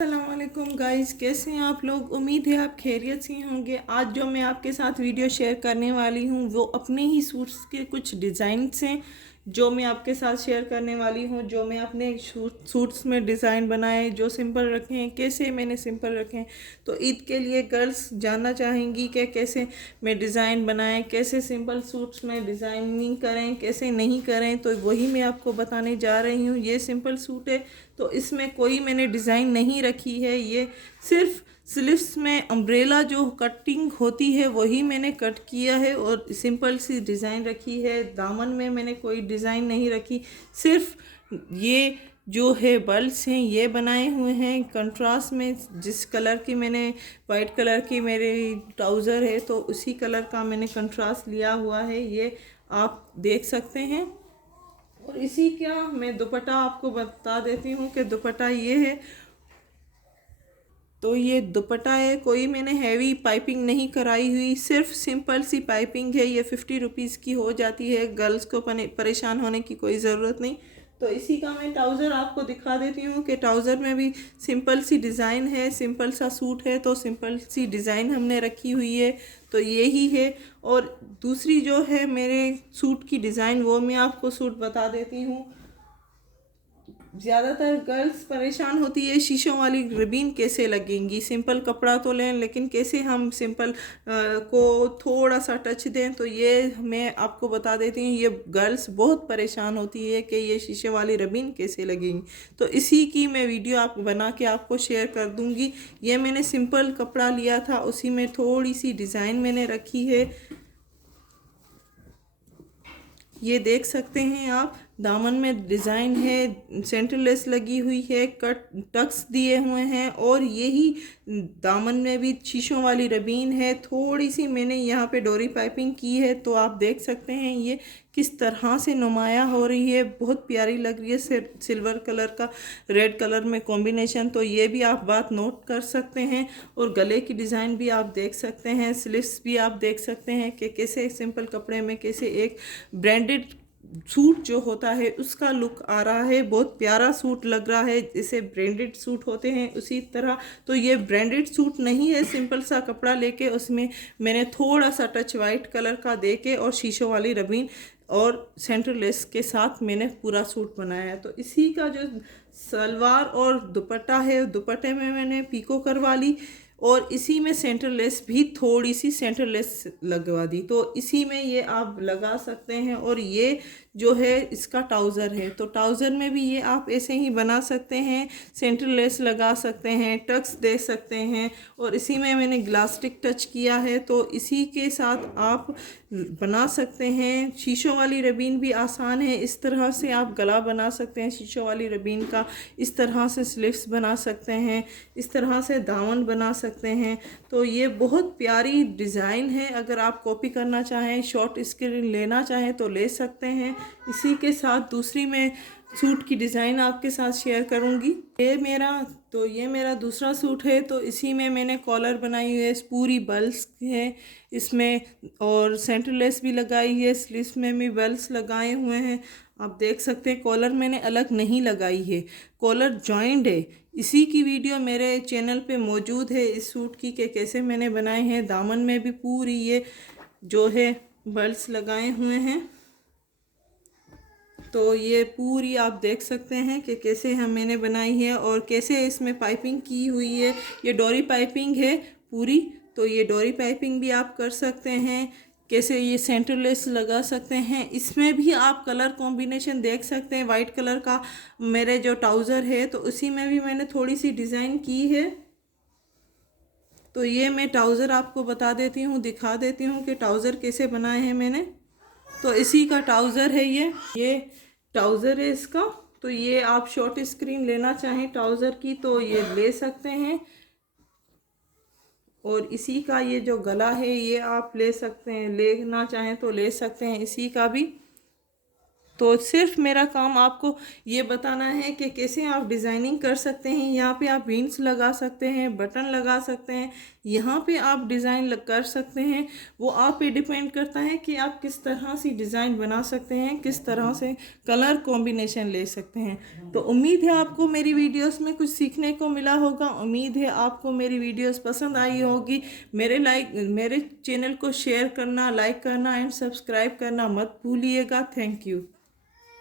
अस्सलामुअलैकुम गाइस, कैसे हैं आप लोग। उम्मीद है आप खैरियत से होंगे। आज जो मैं आपके साथ वीडियो शेयर करने वाली हूँ वो अपने ही सूट्स के कुछ डिज़ाइंस हैं जो मैं आपके साथ शेयर करने वाली हूँ। जो मैं अपने सूट्स में डिज़ाइन बनाए, जो सिंपल रखे हैं, कैसे मैंने सिंपल रखे हैं। तो ईद के लिए गर्ल्स जानना चाहेंगी कि कैसे मैं डिज़ाइन बनाएं, कैसे सिंपल सूट्स में डिज़ाइनिंग करें, कैसे नहीं करें। तो वही मैं आपको बताने जा रही हूँ। ये सिंपल सूट है तो इसमें कोई मैंने डिज़ाइन नहीं रखी है। ये सिर्फ स्लीव्स में अम्ब्रेला जो कटिंग होती है वही मैंने कट किया है और सिंपल सी डिज़ाइन रखी है। दामन में मैंने कोई डिज़ाइन नहीं रखी। सिर्फ ये जो है बल्स हैं ये बनाए हुए हैं कंट्रास्ट में। जिस कलर की मैंने वाइट कलर की मेरे ट्राउज़र है तो उसी कलर का मैंने कंट्रास्ट लिया हुआ है, ये आप देख सकते हैं। और इसी का मैं दुपट्टा आपको बता देती हूँ कि दुपट्टा ये है। तो ये दुपट्टा है, कोई मैंने हैवी पाइपिंग नहीं कराई हुई, सिर्फ सिंपल सी पाइपिंग है। ये 50 रुपीज़ की हो जाती है। गर्ल्स को परेशान होने की कोई ज़रूरत नहीं। तो इसी का मैं ट्राउज़र आपको दिखा देती हूँ कि ट्राउज़र में भी सिंपल सी डिज़ाइन है। सिंपल सा सूट है तो सिंपल सी डिज़ाइन हमने रखी हुई है, तो ये ही है। और दूसरी जो है मेरे सूट की डिज़ाइन वो मैं आपको सूट बता देती हूँ। ज़्यादातर गर्ल्स परेशान होती है शीशों वाली रिबीन कैसे लगेंगी। सिंपल कपड़ा तो लें लेकिन कैसे हम सिंपल को थोड़ा सा टच दें। तो ये मैं आपको बता देती हूँ, ये गर्ल्स बहुत परेशान होती है कि ये शीशे वाली रिबीन कैसे लगेंगी। तो इसी की मैं वीडियो आप बना के आपको शेयर कर दूँगी। ये मैंने सिंपल कपड़ा लिया था, उसी में थोड़ी सी डिज़ाइन मैंने रखी है, ये देख सकते हैं आप। दामन में डिज़ाइन है, सेंटर लेस लगी हुई है, कट टक्स दिए हुए हैं और यही दामन में भी शीशों वाली रबीन है। थोड़ी सी मैंने यहाँ पे डोरी पाइपिंग की है, तो आप देख सकते हैं ये किस तरह से नुमाया हो रही है। बहुत प्यारी लग रही है सिल्वर कलर का रेड कलर में कॉम्बिनेशन। तो ये भी आप बात नोट कर सकते हैं। और गले की डिज़ाइन भी आप देख सकते हैं, स्लीव्स भी आप देख सकते हैं कि कैसे सिंपल कपड़े में कैसे एक ब्रांडेड सूट जो होता है उसका लुक आ रहा है। बहुत प्यारा सूट लग रहा है, जैसे ब्रांडेड सूट होते हैं उसी तरह। तो ये ब्रांडेड सूट नहीं है, सिंपल सा कपड़ा लेके उसमें मैंने थोड़ा सा टच वाइट कलर का दे के और शीशों वाली रबीन और सेंटर लेस के साथ मैंने पूरा सूट बनाया है। तो इसी का जो सलवार और दुपट्टा है, दुपट्टे में मैंने पीको करवा ली और इसी में सेंटर लेस भी थोड़ी सी सेंटर लेस लगवा दी। तो इसी में ये आप लगा सकते हैं। और ये जो है इसका ट्राउज़र है, तो ट्राउज़र में भी ये आप ऐसे ही बना सकते हैं, सेंटर लेस लगा सकते हैं, टक्स दे सकते हैं। और इसी में मैंने ग्लास्टिक टच किया है, तो इसी के साथ आप बना सकते हैं। शीशों वाली रबीन भी आसान है, इस तरह से आप गला बना सकते हैं शीशों वाली रबीन का, इस तरह से स्लीव्स बना सकते हैं, इस तरह से दामन बना सकते हैं। तो ये बहुत प्यारी डिज़ाइन है। अगर आप कॉपी करना चाहें, शॉर्ट स्क्रीन लेना चाहें तो ले सकते हैं। इसी के साथ दूसरी मैं सूट की डिज़ाइन आपके साथ शेयर करूंगी। ये मेरा दूसरा सूट है। तो इसी में मैंने कॉलर बनाई हुई है, पूरी बल्स है इसमें और सेंटर लेस भी लगाई है, स्लीव्स में भी बल्स लगाए हुए हैं। आप देख सकते हैं कॉलर मैंने अलग नहीं लगाई है, कॉलर जॉइंट है। इसी की वीडियो मेरे चैनल पे मौजूद है इस सूट की कि कैसे मैंने बनाए हैं। दामन में भी पूरी ये जो है बल्स लगाए हुए हैं। तो ये पूरी आप देख सकते हैं कि कैसे मैंने बनाई है और कैसे इसमें पाइपिंग की हुई है। ये डोरी पाइपिंग है पूरी, तो ये डोरी पाइपिंग भी आप कर सकते हैं। कैसे ये सेंटर लेस लगा सकते हैं। इसमें भी आप कलर कॉम्बिनेशन देख सकते हैं। वाइट कलर का मेरे जो ट्राउज़र है तो उसी में भी मैंने थोड़ी सी डिज़ाइन की है। तो ये मैं ट्राउज़र आपको बता देती हूँ, दिखा देती हूँ कि ट्राउज़र कैसे बनाए हैं मैंने। तो इसी का ट्राउज़र है ये ट्राउज़र है इसका। तो ये आप शॉर्ट स्क्रीन लेना चाहें ट्राउज़र की तो ये ले सकते हैं। और इसी का ये जो गला है ये आप ले सकते हैं, लेना चाहें तो ले सकते हैं इसी का भी। तो सिर्फ मेरा काम आपको ये बताना है कि कैसे आप डिज़ाइनिंग कर सकते हैं। यहाँ पे आप बीन्स लगा सकते हैं, बटन लगा सकते हैं, यहाँ पे आप डिज़ाइन कर सकते हैं। वो आप पे डिपेंड करता है कि आप किस तरह से डिज़ाइन बना सकते हैं, किस तरह से कलर कॉम्बिनेशन ले सकते हैं। तो उम्मीद है आपको मेरी वीडियोस में कुछ सीखने को मिला होगा। उम्मीद है आपको मेरी वीडियोस पसंद आई होगी। मेरे चैनल को शेयर करना, लाइक करना एंड सब्सक्राइब करना मत भूलिएगा। Thank you.